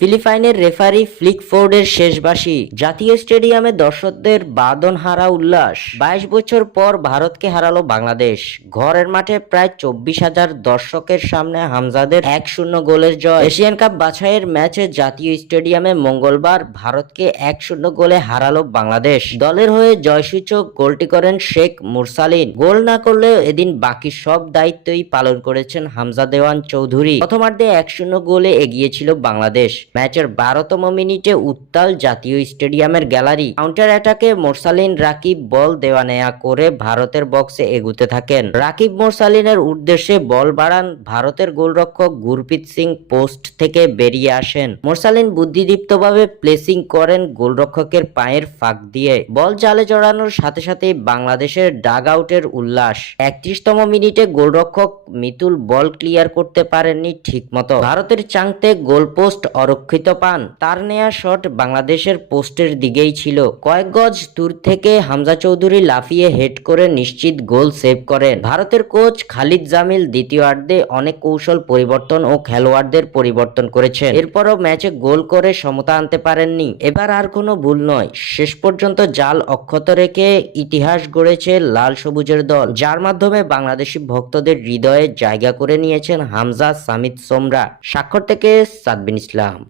ফিলিপাইনের রেফারি ফ্লিকফোর্ডের শেষবাসী, জাতীয় স্টেডিয়ামে দর্শকদের বাদন হারা উল্লাস। বাইশ বছর পর ভারতকে হারালো বাংলাদেশ। ঘরের মাঠে প্রায় চব্বিশ হাজার দর্শকের সামনে হামজাদের এক শূন্য গোলের জয়। এশিয়ান কাপ বাছাইয়ের ম্যাচে জাতীয় স্টেডিয়ামে মঙ্গলবার ভারতকে এক শূন্য গোলে হারালো বাংলাদেশ। দলের হয়ে জয়সূচক গোলটি করেন শেখ মুরসালিন। গোল না করলেও এদিন বাকি সব দায়িত্বই পালন করেছেন হামজা দেওয়ান চৌধুরী। প্রথমার্ধে এক শূন্য গোলে এগিয়েছিল বাংলাদেশ। ম্যাচের বারোতম মিনিটে উত্তাল জাতীয় স্টেডিয়ামের গ্যালারি। কাউন্টার অ্যাটাকে মোরসালিন রাকিব বল দেওয়া নেয়া করে ভারতের বক্সে এগুতে থাকেন। রাকিব মোরসালিনের উদ্দেশ্যে বল বাড়ান ভারতের গোলরক্ষক গুরপ্রীত সিং পোস্ট থেকে বেরিয়ে আসেন। মোরসালিন বুদ্ধিদীপ্তভাবে প্লেসিং করেন গোলরক্ষকের পায়ের ফাঁক দিয়ে। বল জালে জড়ানোর সাথে সাথে বাংলাদেশের ডাগ আউটের উল্লাস। একত্রিশতম মিনিটে গোলরক্ষক মিতুল বল ক্লিয়ার করতে পারেননি ঠিকমতো। ভারতের চাংতে গোলপোস্ট অরক্ষিত পান। তার নেয়া শট বাংলাদেশের পোস্টের দিকেই ছিল। কয়েক গজ দূর থেকে হামজা চৌধুরী লাফিয়ে হেড করে নিশ্চিত গোল সেভ করেন। ভারতের কোচ খালিদ জামিল দ্বিতীয়ার্ধে অনেক কৌশল পরিবর্তন ও খেলোয়াড়দের পরিবর্তন করেছেন। এরপরও ম্যাচে গোল করে সমতা আনতে পারেননি। এবার আর কোনো ভুল নয়। শেষ পর্যন্ত জাল অক্ষত রেখে ইতিহাস গড়েছে লাল সবুজের দল। যার মাধ্যমে বাংলাদেশি ভক্তদের হৃদয়ে জায়গা করে নিয়েছেন হামজা সামিদ সোমরা। স্বাক্ষর থেকে সাদবিন ইসলাম।